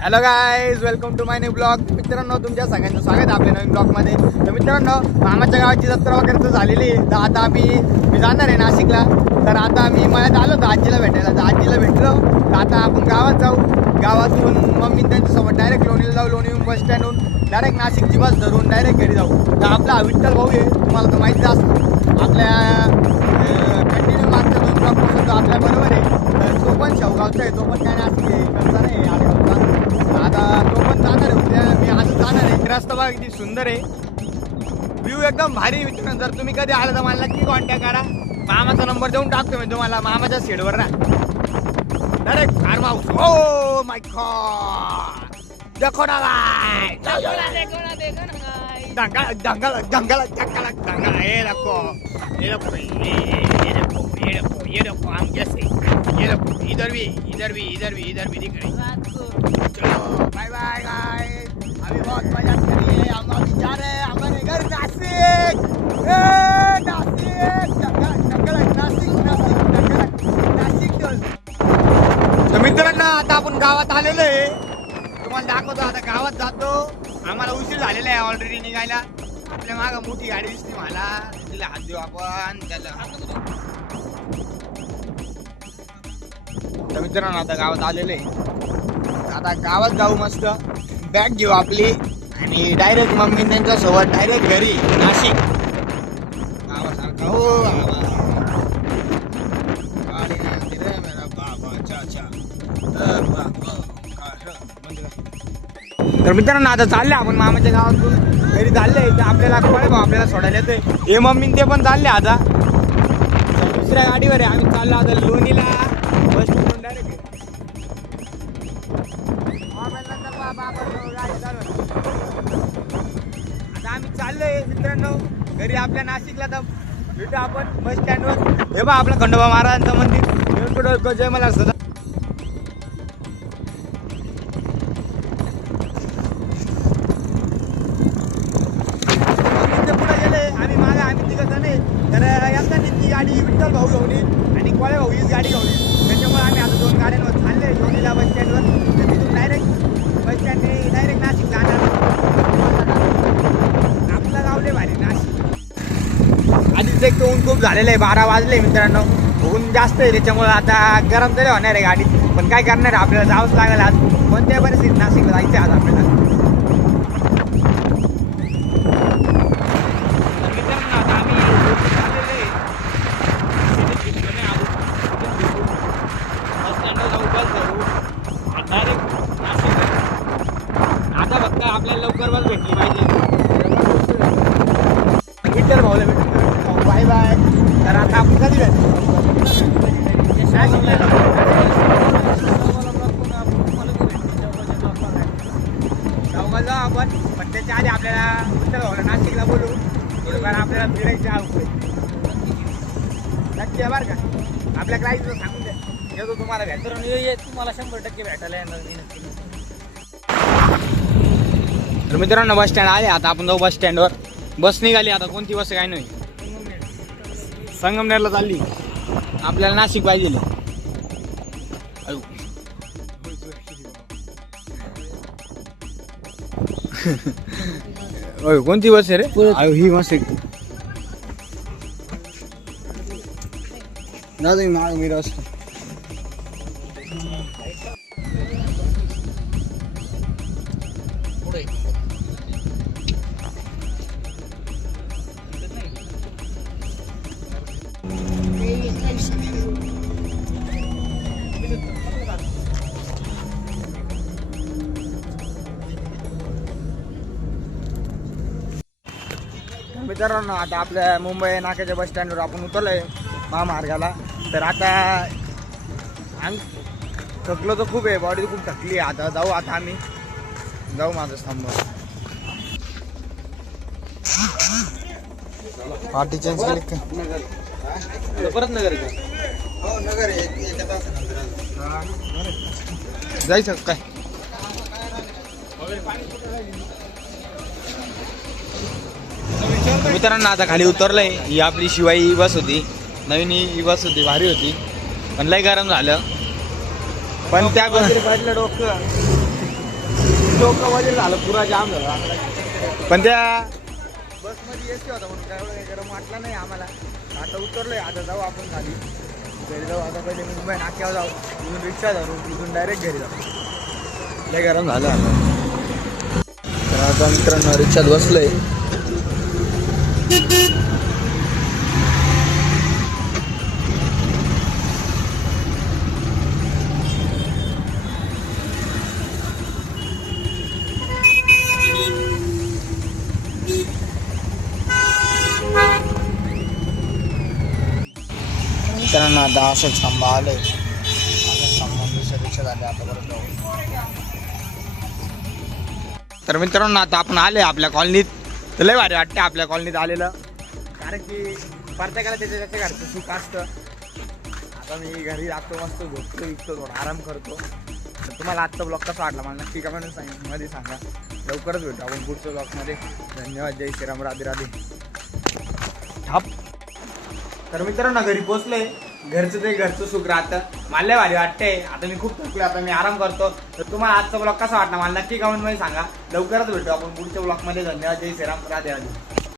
Hello guys, welcome to my new blog. मित्रांनो, तुमच्या सगळ्यांचं स्वागत आहे आपल्या नवीन ब्लॉगमध्ये. तर मित्रांनो, मामाच्या गावाची जत्रा वगैरे तर झालेली आहे. तर आता मी जाणार आहे नाशिकला. तर आता मी मळ्यात आलो होतो आजीला भेटायला. तर आजीला भेटलो. तर आता आपण गावात जाऊ. गावातून मम्मी त्यांच्यासोबत डायरेक्ट लोणीला जाऊ. लोणीहून बस स्टँडहून डायरेक्ट नाशिकची बस धरून डायरेक्ट घरी जाऊ. तर आपला विठ्ठल भाऊ आहे, तुम्हाला तर माहिती असतं. आपल्या कंटिन्यू मागच्या 2 ब्लॉगपासून तो आपल्या बरोबर आहे. तर तो पण शेवगावचा आहे, तो पण काय नाशिक आहे, इकडचा नाही आडगावचा. आता तो पण जाणार आहे उद्या. मी आज जाणार आहे. रस्ता बघा किती सुंदर आहे, व्ह्यू एकदम भारी. मित्रांनो, जर तुम्ही कधी आलं तर मला नक्की कॉन्टॅक्ट करा. मामाचा नंबर देऊन टाकतो मी तुम्हाला. मामाच्या शेडवर ना direct farm house. Oh my god, देखो ना गाइस, दंगल दंगल दंगल दंगल दंगल. ये देखो, ये देखो, ये देखो, ये देखो, ये देखो. हम कैसे, ये देखो, इधर भी इधर भी इधर भी इधर भी दिख रही. चलो बाय बाय गाइस, अभी बहुत मजा करिए. हम अभी जा रहे हैं हमारे घर नासिक. नासिक दंगल दंगल, नासिक नासिक दंगल नासिक. तर मित्रांनो, आता आपण गावात आलेलो आहे. तुम्हाला दाखवतो. आता गावात जातो. आम्हाला उशीर झालेला आहे ऑलरेडी निघायला. आपल्या मागं मोठी गाडी दिसली मला, तिला हात देऊ आपण. तर मित्रांनो, आता गावात आलेलो आहे. आता गावात जाऊ, मस्त बॅग घेऊ आपली आणि डायरेक्ट मम्मी त्यांच्यासोबत डायरेक्ट घरी नाशिक. गावासारखा हो तर मित्रांनो, आता चालले आपण मामाच्या गावातून घरी चालले. तर आपल्याला कळे भाऊ आपल्याला सोडायला येतोय. हे मम्मी ते पण चालले. आता दुसऱ्या गाडीवर आहे. आम्ही चाललो आता लोणीला बस स्टँडवरून डायरेक्ट. आता आम्ही चाललोय मित्रांनो घरी आपल्या नाशिकला. तर भेटू आपण बस स्टँडवर. हे बा आपलं खंडोबा महाराजांचं मंदिर. जय मला सदा. ती गाडी विठ्ठल भाऊ घेऊन येईल आणि कोळे भाऊ हीच गाडी घेऊन येईल. त्याच्यामुळे आम्ही आता 2 गाड्यांवर चालले लोणीला बस स्टँडवर. तर तिथून डायरेक्ट बस स्टँडने डायरेक्ट नाशिक जाणार. आपला गावले भारी नाशिक. आधीच एक ऊन खूप झालेलं आहे. 12 वाजले मित्रांनो. ऊन जास्त आहे, त्याच्यामुळे आता गरम तरी होणार आहे गाडी. पण काय करणार आहे, आपल्याला जावंच लागेल. आज कोणत्या परिस्थितीत नाशिकला जायचं आज आपल्याला. आता फक्त आपल्याला लवकर बस भेटली पाहिजे. विठ्ठल भाऊला भेटू. Bye bye. तर आता आपण कधी भेटू जाऊ आपण. पण त्याच्या आधी आपल्याला विठ्ठल भाऊला नाशिकला बोलू. थोडंफार आपल्याला फिरायचं आहे. नक्की बरं का, आपल्या क्लाईसला सांगून द्या. येतो तुम्हाला भेटतो. तुम्हाला 100% भेटायला येणार मी नक्की. तर मित्रांनो, बस स्टँड आले. आता आपण जाऊ बस स्टँडवर. बस निघाली. आता कोणती बस काय नाही. संगमनेरला चालली. आपल्याला नाशिक पाहिजे. कोणती बस आहे रे? ही बस आहे. मी रस मित्रांनो, आता आपल्या मुंबई नाक्याच्या बस स्टँडवर आपण उतरलोय महामार्गाला. तर आता थकलो तर खूप आहे, बॉडी खूप थकली आहे. आता जाऊ. आता आम्ही जाऊ माझं स्तंभ. पार्टी चेंज केली का परत? नगर का? हो नगर जायचं काय? मित्रांनो, आता खाली उतरलंय. ही आपली शिवाई बस होती, नवीन ही बस होती, भारी होती. पण लय गरम झालं. पण त्या पडलं डोकं वजीर झालं पुरा जाम झाला पण त्या बसमध्ये एसी होता म्हणून काय एवढं काही गरम वाटलं नाही आम्हाला. आता उतरलोय, आता जाऊ आपण खाली घरी जाऊ. आता पहिले मुंबई नाक्यावर जाऊ, तिथून रिक्षा धरू, तिथून डायरेक्ट घरी जाऊ. लय गरम झालं आता. तर आता मित्रांनो रिक्षात बसलोय. मित्रांनो आता असंच थांबा आलंय, असंच थांबून रिक्षा झाले आता परत जाऊ. तर मित्रांनो आता आपण आले आपल्या कॉलनीत. तर लय भारी वाटते आपल्या कॉलनीत आलेलं, कारण की प्रत्येकाला त्याच्या त्याच्या घरचं सुख असतं. आता मी घरी जातो, मस्त झोपतो विकतो, थोडा आराम करतो. तर तुम्हाला आजचा ब्लॉग कसा वाटला मला नक्की कमेंट मध्ये सांगा. लवकरच भेटू आपण पुढच्या ब्लॉगमध्ये. धन्यवाद. जय श्रीराम. राधे राधे. थाप. तर मित्रांनो घरी पोचलोय. घरचं ते घरचं सुख राहतं. मला लय भारी वाटतंय. आता मी खूप थकलोय, आता मी आराम करतो. तर तुम्हाला आजचा ब्लॉग कसा वाटला मला नक्की कमेंट मध्ये सांगा. लवकरच भेटू आपण पुढच्या ब्लॉगमध्ये. धन्यवाद. जय श्रीराम. राधे राधे.